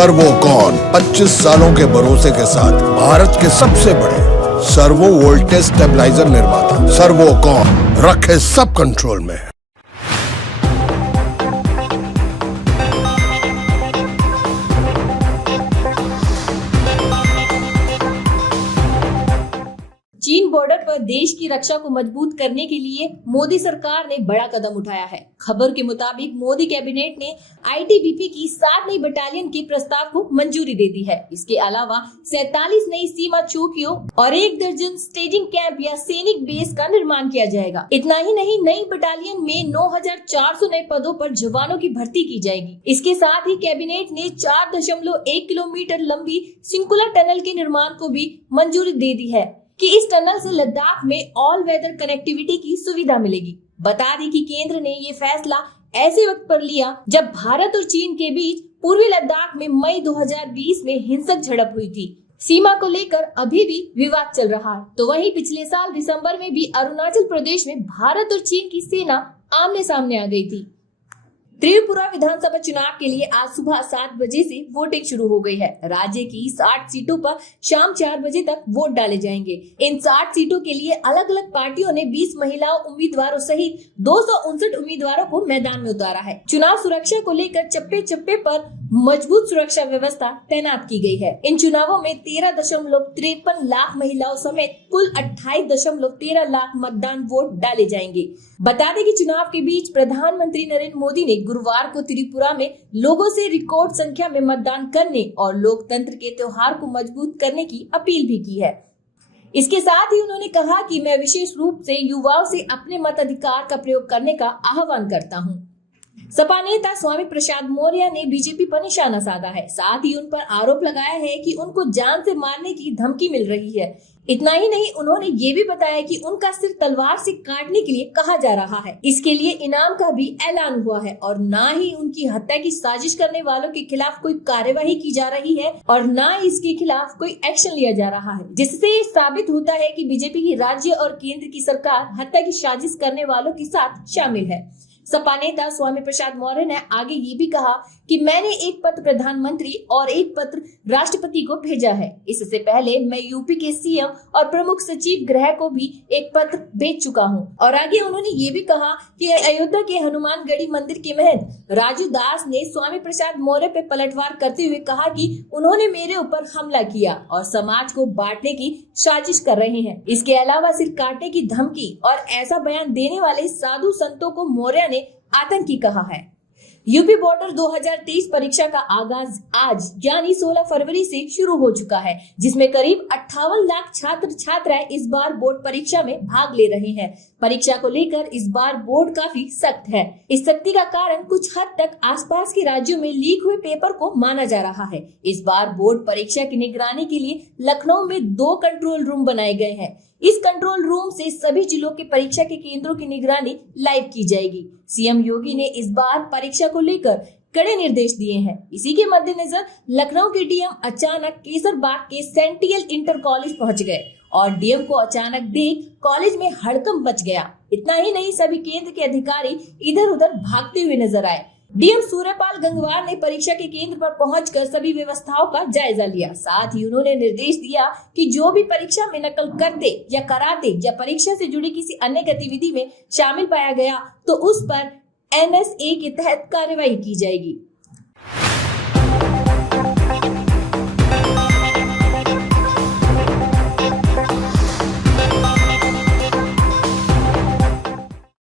सर्वोकॉन 25 सालों के भरोसे के साथ भारत के सबसे बड़े सर्वो वोल्टेज स्टेबलाइजर निर्माता सर्वोकॉन रखे सब कंट्रोल में। चीन बॉर्डर पर देश की रक्षा को मजबूत करने के लिए मोदी सरकार ने बड़ा कदम उठाया है। खबर के मुताबिक मोदी कैबिनेट ने आईटीबीपी की 7 नई बटालियन के प्रस्ताव को मंजूरी दे दी है। इसके अलावा 47 नई सीमा चौकियों और 1 दर्जन स्टेजिंग कैंप या सैनिक बेस का निर्माण किया जाएगा। इतना ही नहीं, नई बटालियन में 9400 नए पदों पर जवानों की भर्ती की जाएगी। इसके साथ ही कैबिनेट ने 4.1 किलोमीटर लंबी सिंकुला टनल के निर्माण को भी मंजूरी दे दी है कि इस टनल से लद्दाख में ऑल वेदर कनेक्टिविटी की सुविधा मिलेगी। बता दें कि केंद्र ने ये फैसला ऐसे वक्त पर लिया जब भारत और चीन के बीच पूर्वी लद्दाख में मई 2020 में हिंसक झड़प हुई थी। सीमा को लेकर अभी भी विवाद चल रहा है। तो वहीं पिछले साल दिसंबर में भी अरुणाचल प्रदेश में भारत और चीन की सेना आमने सामने आ गई थी। त्रिपुरा विधानसभा चुनाव के लिए आज सुबह 7 बजे से वोटिंग शुरू हो गई है। राज्य की 60 सीटों पर शाम 4 बजे तक वोट डाले जाएंगे। इन 60 सीटों के लिए अलग अलग पार्टियों ने 20 महिला उम्मीदवारों सहित 259 उम्मीदवारों को मैदान में उतारा है। चुनाव सुरक्षा को लेकर चप्पे चप्पे पर मजबूत सुरक्षा व्यवस्था तैनात की गई है। इन चुनावों में 13.53 लाख महिलाओं समेत कुल 28.13 लाख मतदान वोट डाले जाएंगे। बता दें कि चुनाव के बीच प्रधानमंत्री नरेंद्र मोदी ने गुरुवार को त्रिपुरा में लोगों से रिकॉर्ड संख्या में मतदान करने और लोकतंत्र के त्योहार को मजबूत करने की अपील भी की है। इसके साथ ही उन्होंने कहा कि मैं विशेष रूप से युवाओं से अपने मताधिकार का प्रयोग करने का आह्वान करता हूं। सपा नेता स्वामी प्रसाद मौर्य ने बीजेपी पर निशाना साधा है। साथ ही उन पर आरोप लगाया है कि उनको जान से मारने की धमकी मिल रही है। इतना ही नहीं, उन्होंने ये भी बताया कि उनका सिर तलवार से काटने के लिए कहा जा रहा है। इसके लिए इनाम का भी ऐलान हुआ है और न ही उनकी हत्या की साजिश करने वालों के खिलाफ कोई कार्यवाही की जा रही है और न इसके खिलाफ कोई एक्शन लिया जा रहा है, जिससे साबित होता है कि बीजेपी की राज्य और केंद्र की सरकार हत्या की साजिश करने वालों के साथ शामिल है। सपा नेता स्वामी प्रसाद मौर्य ने आगे ये भी कहा कि मैंने एक पत्र प्रधानमंत्री और एक पत्र राष्ट्रपति को भेजा है। इससे पहले मैं यूपी के सीएम और प्रमुख सचिव गृह को भी एक पत्र भेज चुका हूं। और आगे उन्होंने ये भी कहा कि अयोध्या के हनुमानगढ़ी मंदिर के महंत राजू दास ने स्वामी प्रसाद मौर्य पे पलटवार करते हुए कहा कि उन्होंने मेरे ऊपर हमला किया और समाज को बांटने की साजिश कर रहे हैं। इसके अलावा सिर काटने की धमकी और ऐसा बयान देने वाले साधु संतों को मौर्य ने आतंकी कहा है। यूपी बॉर्डर 2023 परीक्षा का आगाज आज यानी 16 फरवरी से शुरू हो चुका है, जिसमें करीब 58 लाख छात्र छात्राएं इस बार बोर्ड परीक्षा में भाग ले रहे हैं। परीक्षा को लेकर इस बार बोर्ड काफी सख्त है। इस सख्ती का कारण कुछ हद तक आसपास के राज्यों में लीक हुए पेपर को माना जा रहा है। इस बार बोर्ड परीक्षा की निगरानी के लिए लखनऊ में 2 कंट्रोल रूम बनाए गए हैं। इस कंट्रोल रूम से सभी जिलों के परीक्षा के केंद्रों की निगरानी लाइव की जाएगी। सीएम योगी ने इस बार परीक्षा को लेकर कड़े निर्देश दिए हैं। इसी के मद्देनजर लखनऊ के डीएम अचानक केसरबाग के सेंटियल इंटर कॉलेज पहुंच गए और डीएम को अचानक देख कॉलेज में हड़कंप मच गया। इतना ही नहीं, सभी केंद्र के अधिकारी इधर उधर भागते हुए नजर आए। डीएम सूर्यपाल गंगवार ने परीक्षा के केंद्र पर पहुंचकर सभी व्यवस्थाओं का जायजा लिया। साथ ही उन्होंने निर्देश दिया कि जो भी परीक्षा में नकल करते या कराते या परीक्षा से जुड़ी किसी अन्य गतिविधि में शामिल पाया गया तो उस पर एनएसए के तहत कार्रवाई की जाएगी।